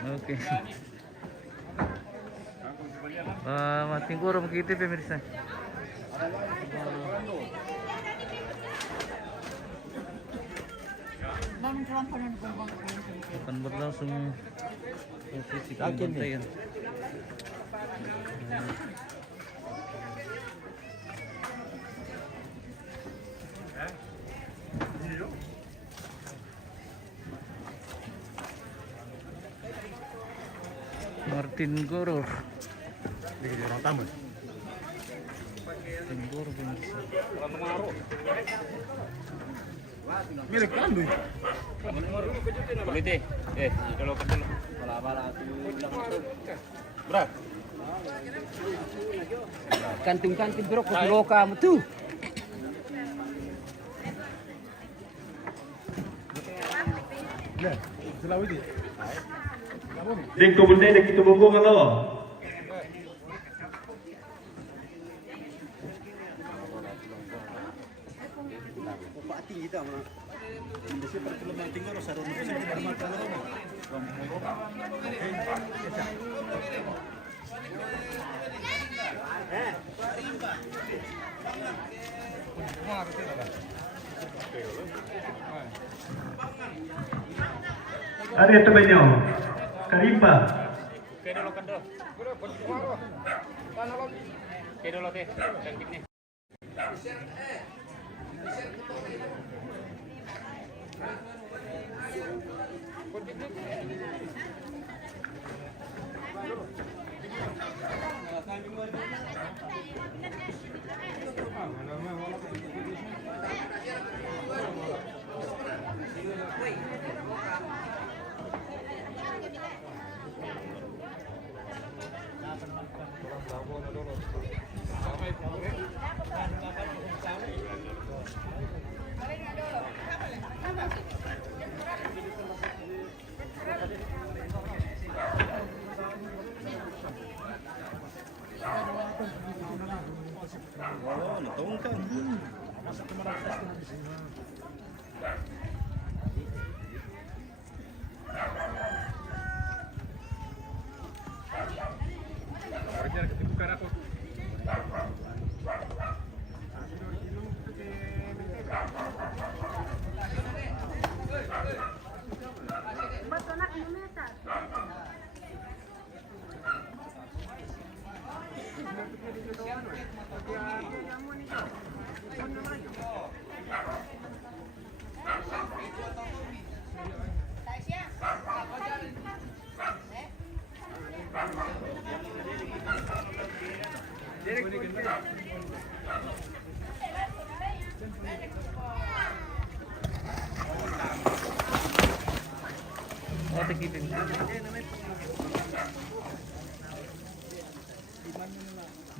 Oke. Mating kurang begitu pemirsa. Akan berlangsung posisi pembantaian. Martin Goro. Jadi orang tamu. Martin Goro pemirsa. Milik kandu. Kuliti. Kalau kedul. Bala-bala Bro. Kanting-kanting bro, loka mo tu. Ya, Sulawesi. Ding kemudian dek itu buku kalau ada temannya Karimba. Oke dulu kan dulu. Oke dulu teh. Cantik nih.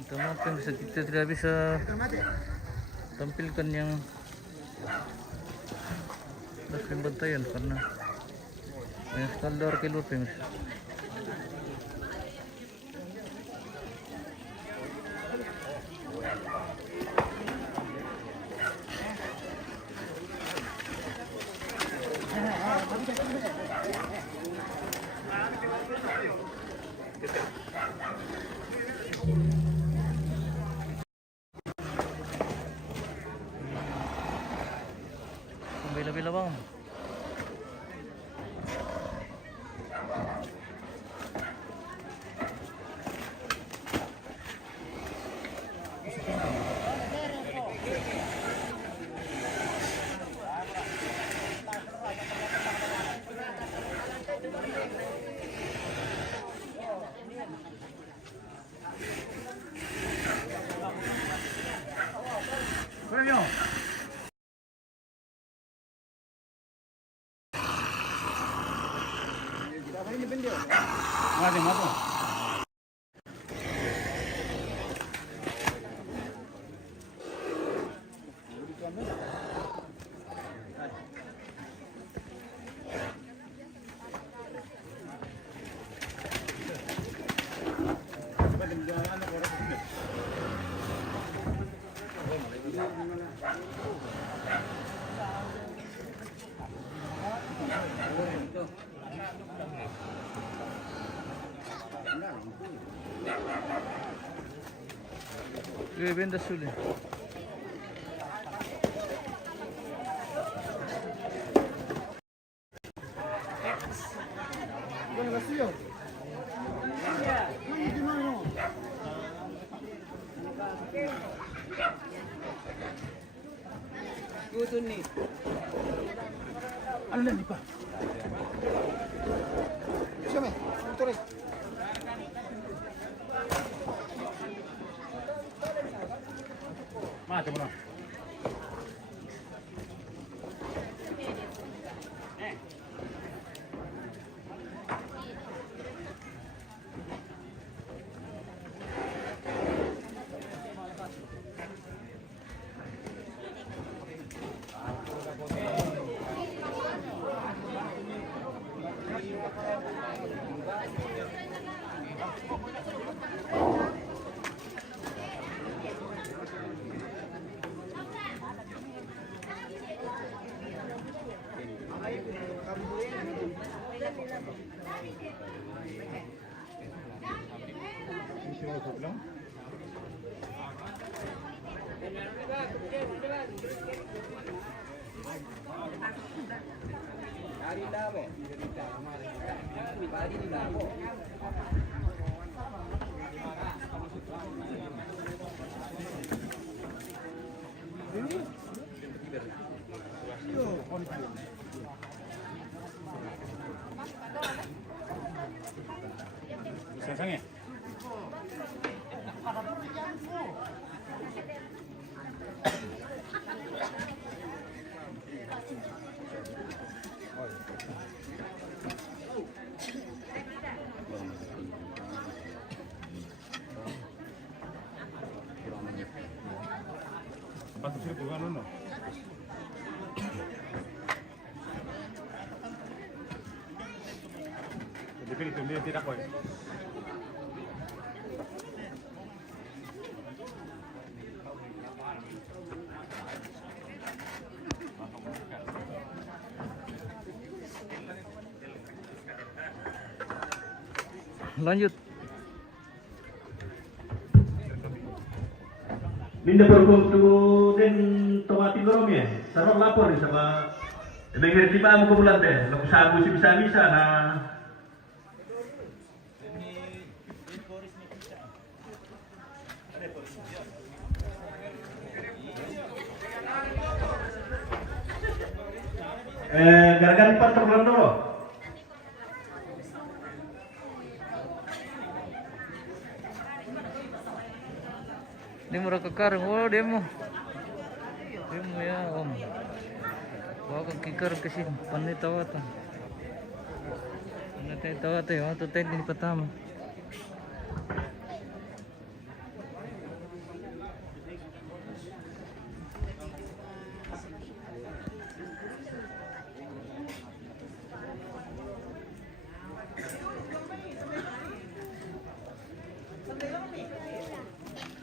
Minta maaf yang kita tidak bisa tampilkan yang pembantaian karena banyak sekali luar keluar pemirsa. Bila-bila bang. Premio. Mati, mati. Vendas dulu. Gusto nih. Alin di pa. Siapa? Motor. Mati mo na. Sengsangnya. Empat sih bukan no. Jadi itu dia tidak boleh. Lanjut. Minda berkuntu den tomati gorong ya. Sarong lapor nih sama dengar di mana mau bulan deh. Lalu sabu sih bisa nah. Gara-gara empat terbulan dulu. Ini murah kekarang, oh demo ya om. Bawa ke kikar ke sini, pandai tawatan. Pandai tawatan ya, waktu tadi pertama.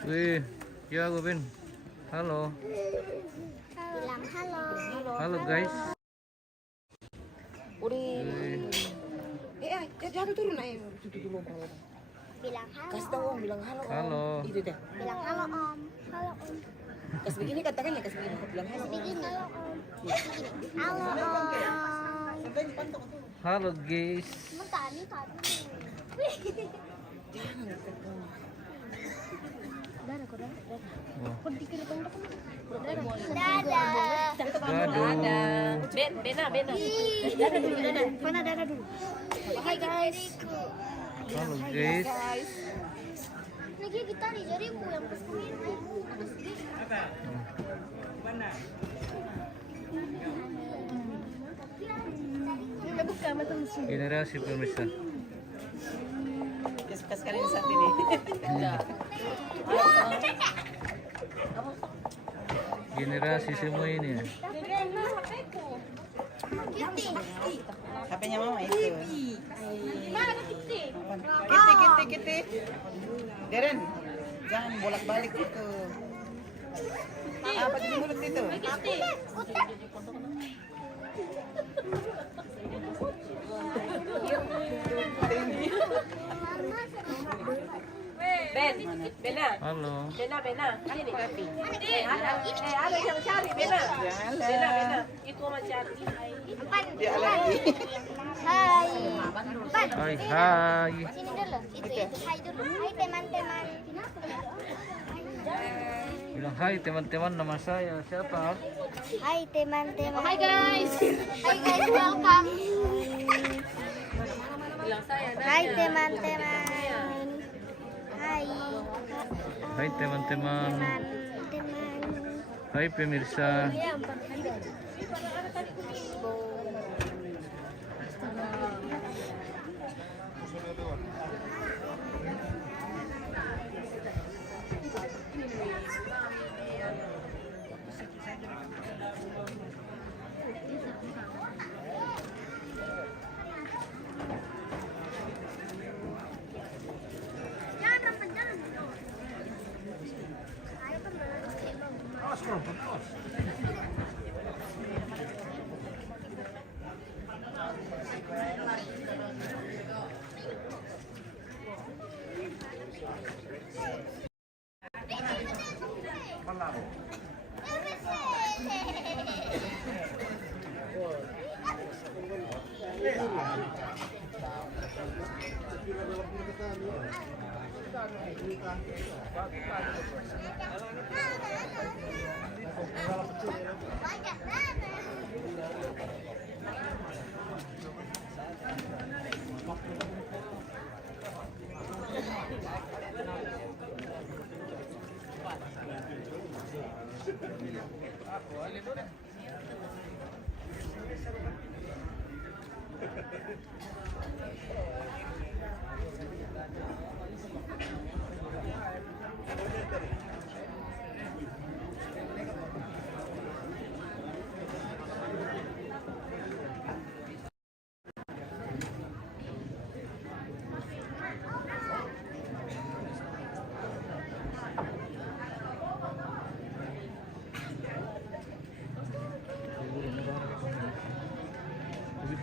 Wih, ya gue Ben. Halo. Bilang halo. Halo guys. Jangan turun aja dulu. Bilang halo. Kasih tahu om, bilang halo. Om. Halo. Itu deh. Bilang halo om. Halo om. Kasih begini katakan ya, kasih begini. Bilang halo. Begini. Halo om. Halo om. Halo guys. Tadi. Dadah. Dadah. Bena. Dadah dulu. Mana dadah dulu. Hai guys. Halo guys. Lagi kita di jarimu yang kesini. Generasi pemirsa. Ya suka sekali saat ini. Generasi semua ini ya. HP-nya mama itu. Kitty. Deren, jangan bolak-balik itu. Apa di mulut itu? Bena. Halo. Bena. Sini. Ada yang cari Bena. Bena. Itu mau cari. Dia lagi. Hai. Hai. Sini dulu. Itu hai dulu. Hai teman-teman. Bilang hai teman-teman, nama saya siapa? Hai teman-teman. Hai guys. Hai guys, welcome. Bilang saya. Hai teman-teman. Hai. Hai teman-teman. Teman-teman. Hai pemirsa.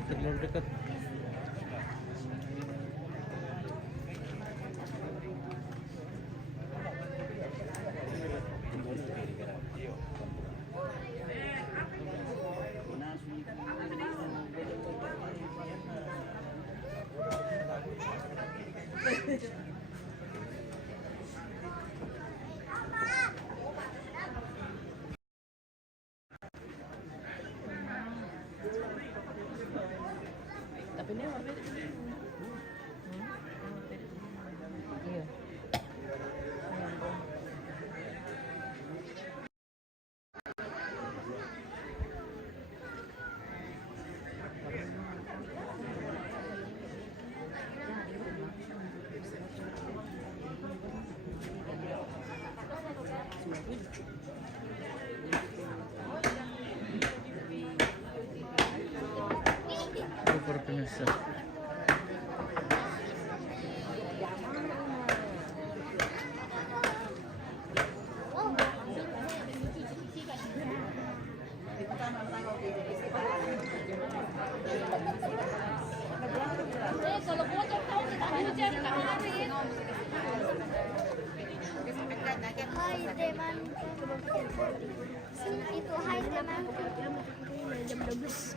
Terlalu dekat. Super pemirsa. Hai teman. Itu hai teman. Jam 12.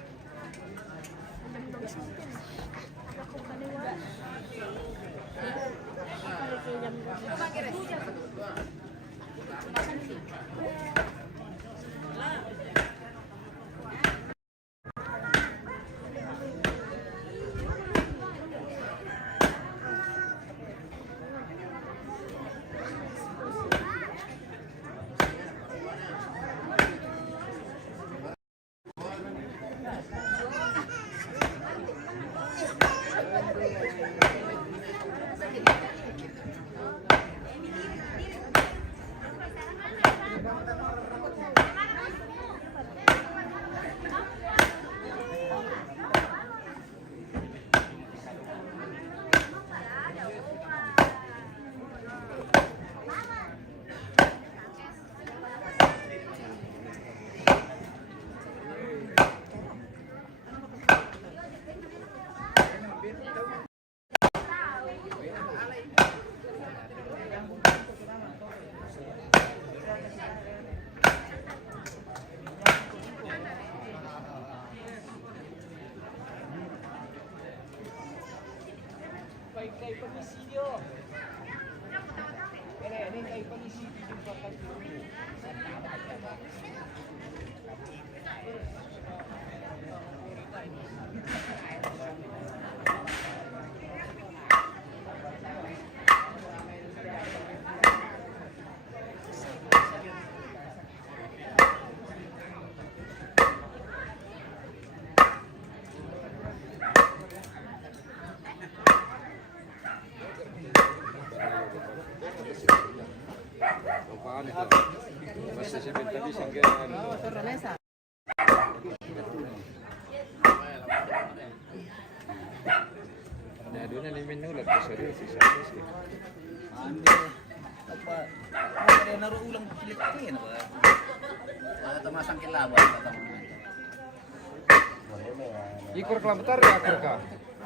Ikor kelambetar ya akor ka.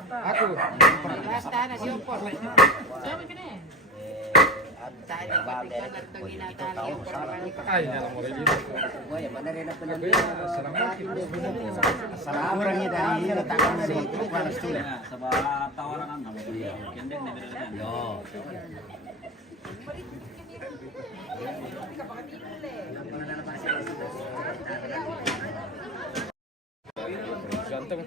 Aku. Ay, nyala mo rin dito. Kurangnya dari letakkan si panas tuh ya. Ganteng.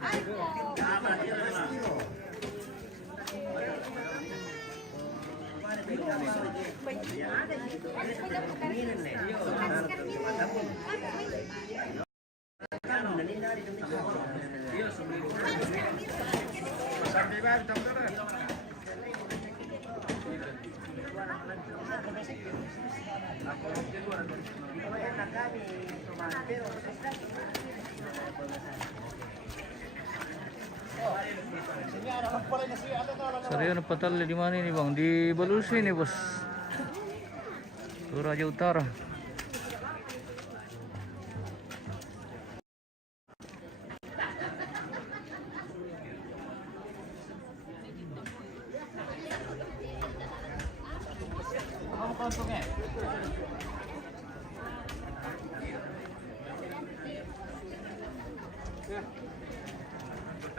Serius patali di mana ini bang? Di Balusi nih bos. Toraja Utara.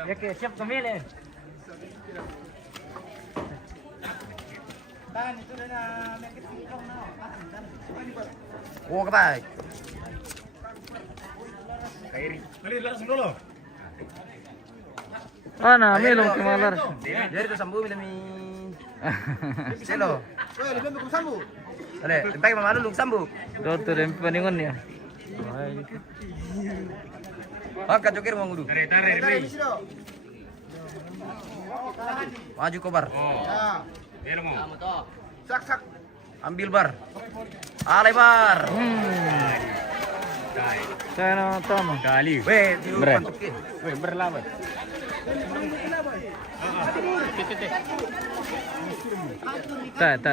Ya ke siap kemile. Oh, kebaik. Balik langsung dulu. Ana melong kemalar. Jadi itu sambu minum selo. Woi, lebih buku sambu. Ale, tempat mana lu sambu? Dokter yang paningon ya. Angkat jokir mau ngudu. Tarik, wei. Maju kobar. Biar mo. Sak. Ambil bar. Alay bar. Saya nama tama. Kali. Weh, Berat. Wei, berlawan. Tak.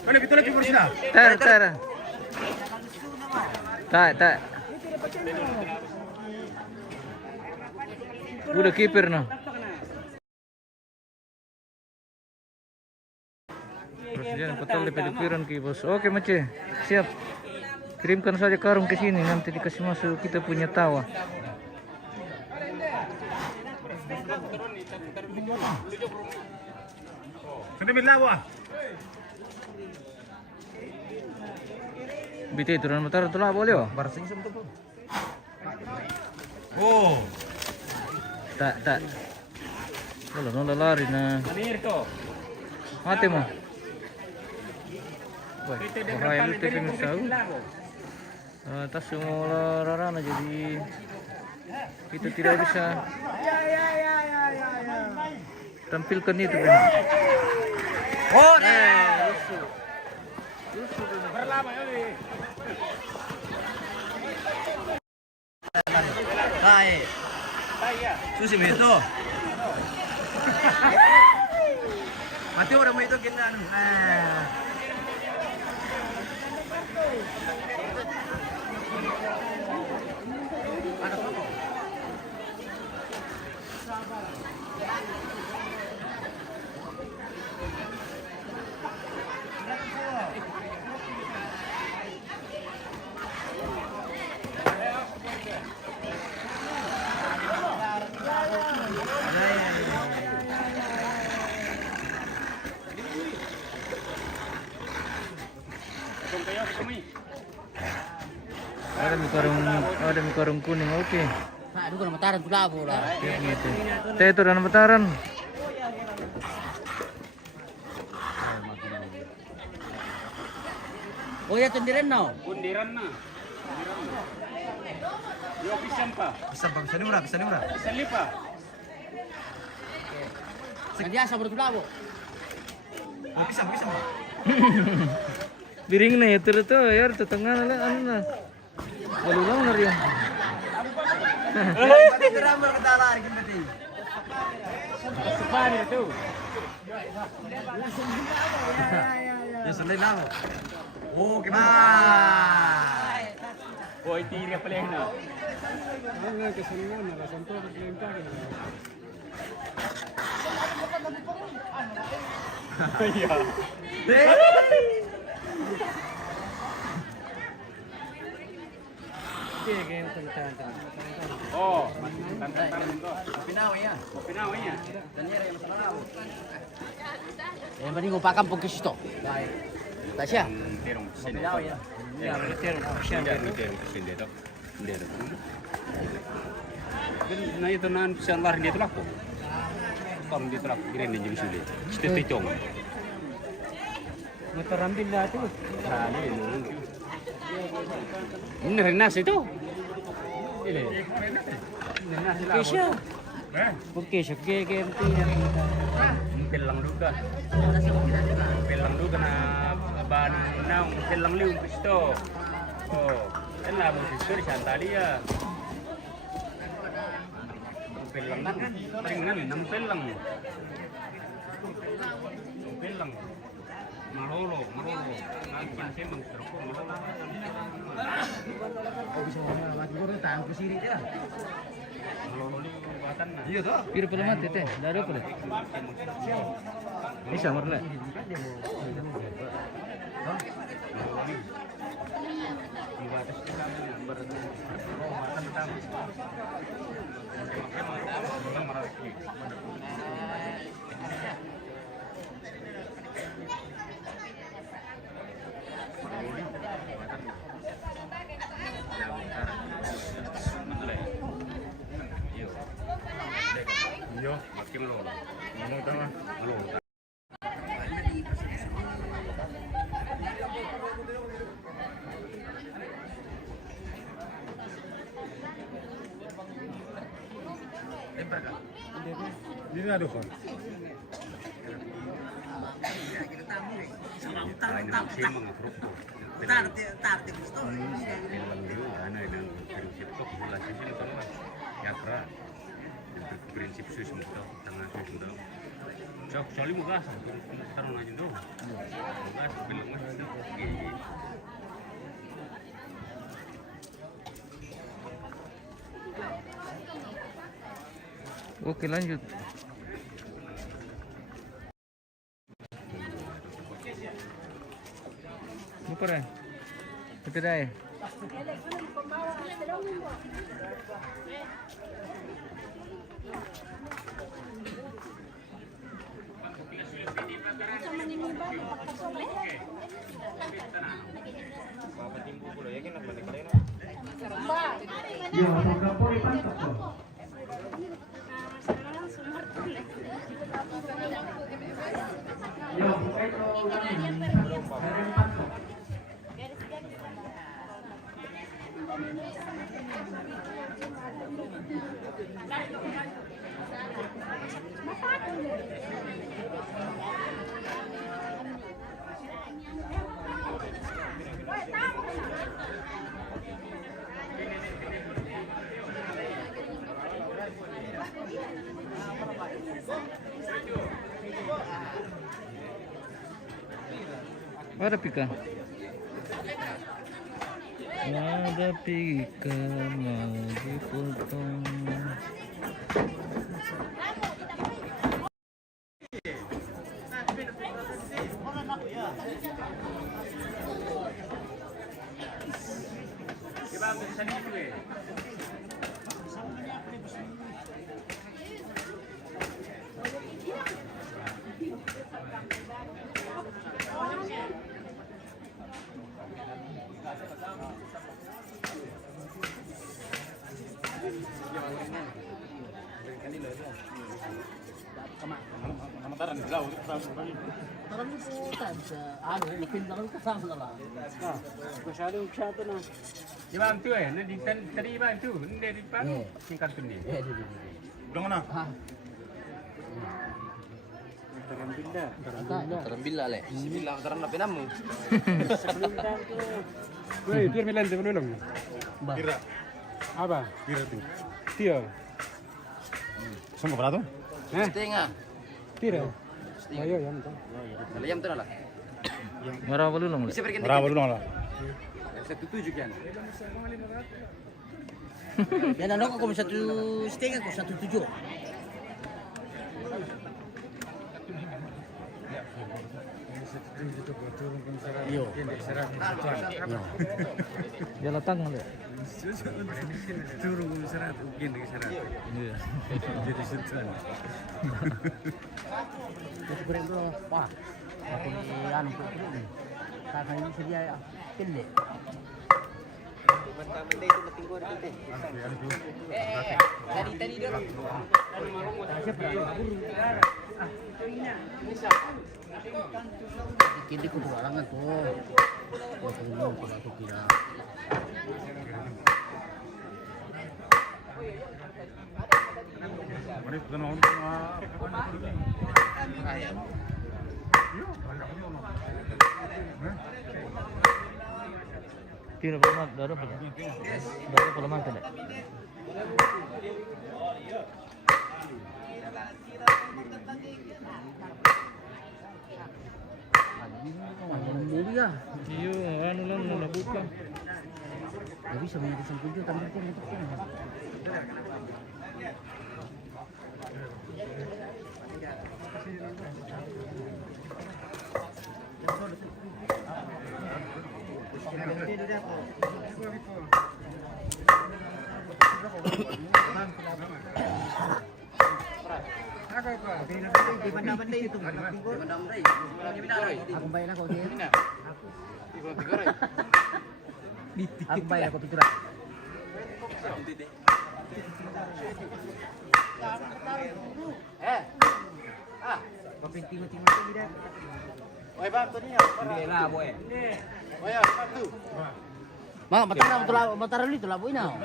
Mana betul lagi bersih. Tak. Tak. Udah kiper nah. Presiden betul di pedipiran ki bos. Oke Mace, siap. Kirimkan saja karung ke sini nanti dikasih masuk kita punya tawa. Sudah bilang Biti turun motor tu lah boleh oh. Barsing sem tu. Oh. Tak. Kalau lari na. Manir to. Mati mo. Orang itu pengen tahu. Tas semua rarana jadi kita tidak bisa tampilkan itu. Oh, Berlama ini. Hai. Susi itu. Mati orang itu kita anu. Ada mie karung kuning, oke. Nah, itu kan mataran tuh labo lah. Kayak gitu. Teh itu dan mataran. Oh ya, tendiran no. Bundiran na. Yo pisang pa. Bisa ni murah, bisa ni murah. Pisang lipa. Biasa berarti labo. Oh, bisa. Biring na itu tuh ya itu tengah lah anu na. Balulang na rin. Terambil ke dalam hari berarti. Sepani itu. Ya selain labo. Oh, gimana? Oh, itu iri apa lagi na? Iya. Oh, tantan itu. Pinawi ya. Pinawi ya. Tendiran yang masalah labo. Yang penting upakan pokok situ. Baik. Tasya. Terong sini. Pinawi ya. Ya, terong sini itu. Dia. Nah itu nan bisa lari dia tu laku. Kalau dia tu laku kira dia jadi sulit. Kita tecong. Motor ambil lah tu. Ini renas itu. Ini. Renas lah. Kesya. Oke, oke, ganti. Pelang juga. Pelang juga na bahan naung pelang liu pisto. Oh, kan lah pisto di Santalia. Pelang ringan 6 pelang. Pelang. Malolo. Lagi sembang terpon malolo. Oh, bisa ngomong lagi gua tahu ke sini dia. Malolo liu buatan na. Iya toh. Pira pala mati teh? Daro pala. Isa marla. Di batas kita berbuatan tamu. Memang menarik. Yo, makin lo. Mau tengah. Lo. Ini ada kok. Prinsip susu muda, tengah susu muda. Cok, soalnya muka taruh aja dong. Muka bilang masih Oke, lanjut. Lupa dah. Kita dah ya. Ya, program poli pantap tuh. Ya, itu pantap. Ada pika. Ada pika mau dipotong. Tarang itu tak bisa. Lebih belakang kesang lah. Masyadong syato na. Di ba ang tuwa eh? Tadi ba ang tuwa? Hindi rin pa? Singkat ko niya. Ulang na. Terambila le. Bilang terang na pinamu. Weh, biar milan de menulung. Kira. Apa? Kira tu. Tio. Sungguh berapa tu? Setengah. Tira. Ayo, yang tu. Ayam tu lah. Marah dulu lang. Berapa dulu lah? 1,7 kan. Yan ano ko kung 1,5 ko 1,7. Iyo. Dia latang nggak? Turun ke serat, mungkin ke serat. Iya. Jadi sentuhan. Jadi beri bro, wah. Tapi anu tu. Kakak ini sedia ya. Pendek. Tadi dia. Kini ku barangan tu. Aku kira. Mari kita nong. Tira pala daro pala. Daro pala man tala. Beli ya. Iyo, ano lang nalabot lang. Tapi sebenarnya isang video tambah ko nito. Aku bayar aku dia. Aku bayar aku pictura. Papinting-ting tu dia. Oi bang tu ni. Lah boy. Oi tu. Mak matara dito la boy na.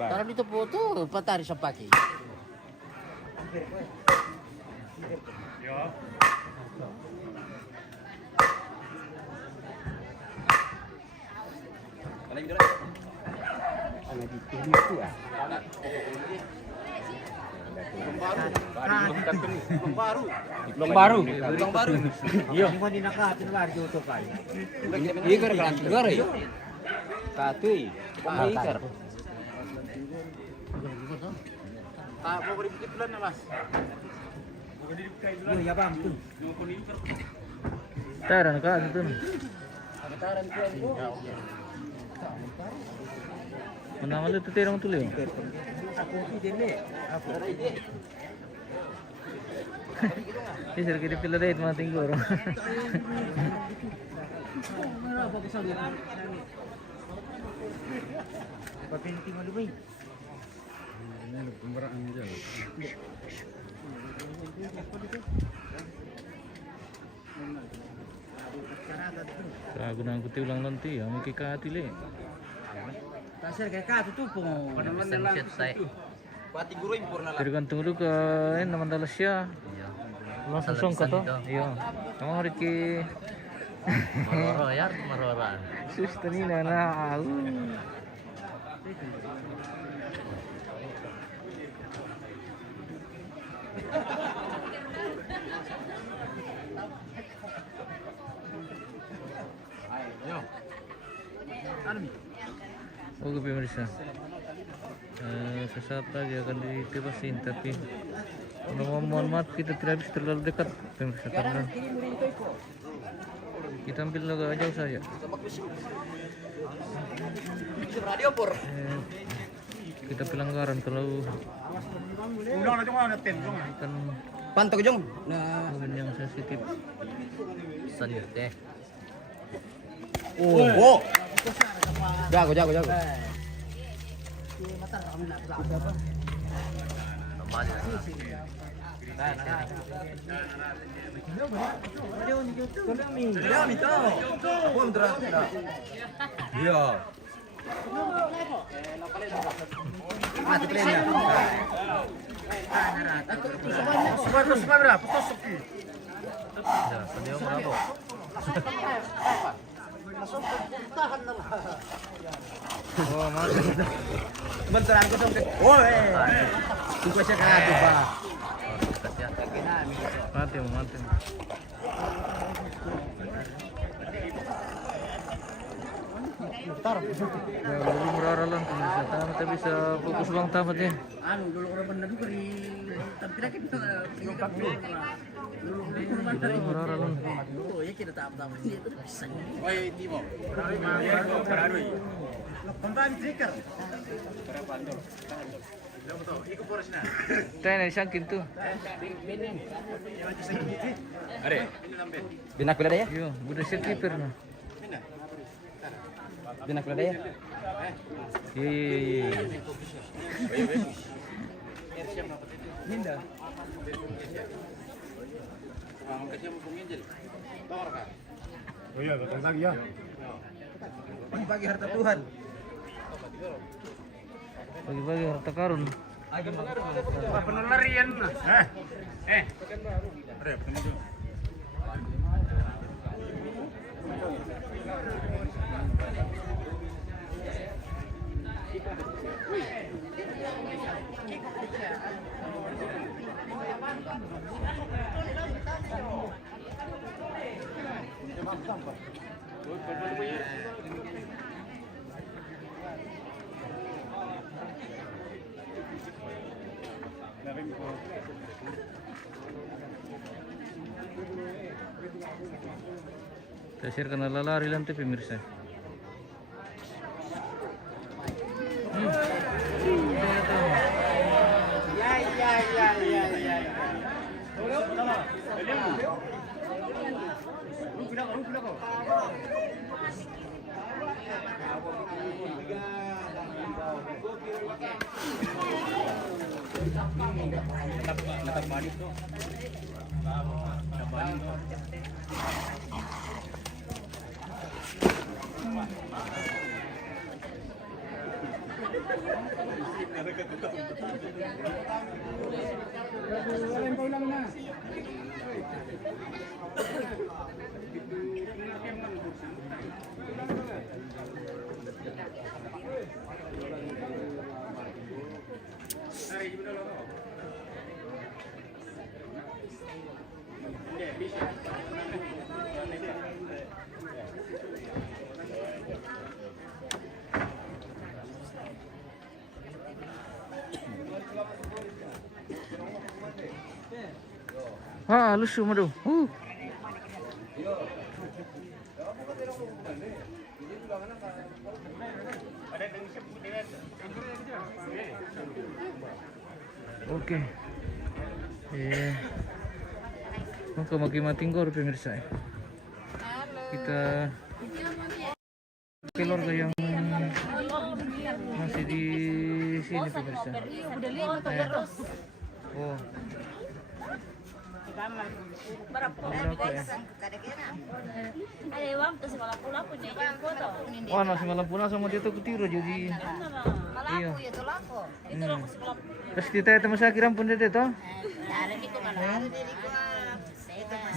Matara dito po tu patari sa paki. Yo. Long baru. Iyo. Hindi ni nakahatin la rin to kay. Ikar kan tigar eh. Katui. Ikar. Tak mau beri bukit bulan na mas. Yo ya bang tu. Tara na ka ito. Taran ko ang Manamali ito tirang tuloy. Ako din eh. Ako ide. Sir kiri pila dahit mga tingguro. Papinting mo lumay. Sa gunang kuti ulang nanti, may kikatili. Tasir kay ka tutupong. Sunset say. Pati guro impor na lang. Tergantung dulu ke naman dalas siya. Langsung song ka to. Iya. Kamu hari ki Maroro ya, maroran. sus tani na. Oke pemirsa, sesaat lagi akan ditebasin, tapi mohon maaf kita tidak bisa terlalu dekat pemirsa karena kita ambil agak jauh saja. Kita pelanggaran kalau kan Pantog jong. momen yang sensitif. Sanite. Oh. Jago. Oh, mati. Sebentar aku dong. Woi. Tunggu saya kena tuh, Pak. Mati, mati. Belum meraralan pemirsa. Tamat tapi bisa fokus bang tamat ya. Anu dulu orang bener juga di tampil kita Tidak meraralan. dulu ya kita tamat itu bisa. Oi, Timo. Pembang trigger. Tayo na isang kinto. Are. Binak pula ya? Yo, budak siya keeper na. Binak pula ya? Iya. Minda. Oh iya, datang lagi ya. Bagi harta Tuhan. Bagi-bagi harta karun. Penularian. Eh. Tasir kena lalari lang tayo pemirsa. Ah, lusu madu. Oke. Maka makin pemirsa. Kita keluarga yang masih di sini pemirsa. Oh. Wah, nasi malam puna sama dia tuh ketiru jadi. Iya. Terus kita itu masa kiram pun dia tuh.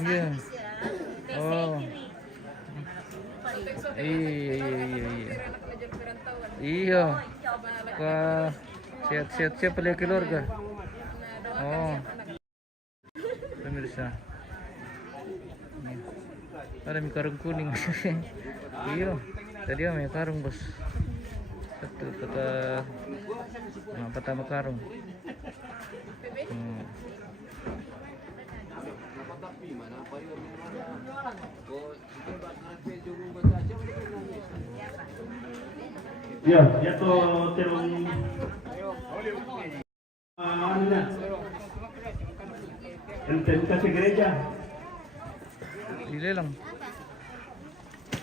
Iya. Oh. Iya. Iya. Siap-siap pala keluarga. Oh. Pemirsa. Ada mie karung kuning. Iya. Tadi mie karung bos. Satu pertama karung. Ya, to terung kasih gereja. Dilelang.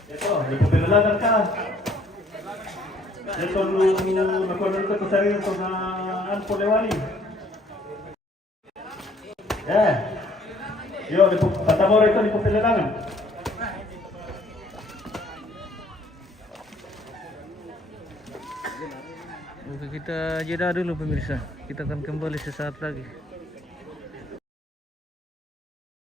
Ito, nagpapilalanan ka. Ito, nakunan ka sa sarili ito na Anpo Lewali. Ya. Yo, Patamora itu di pelelangan. Oke, kita jeda dulu pemirsa. Kita akan kembali sesaat lagi.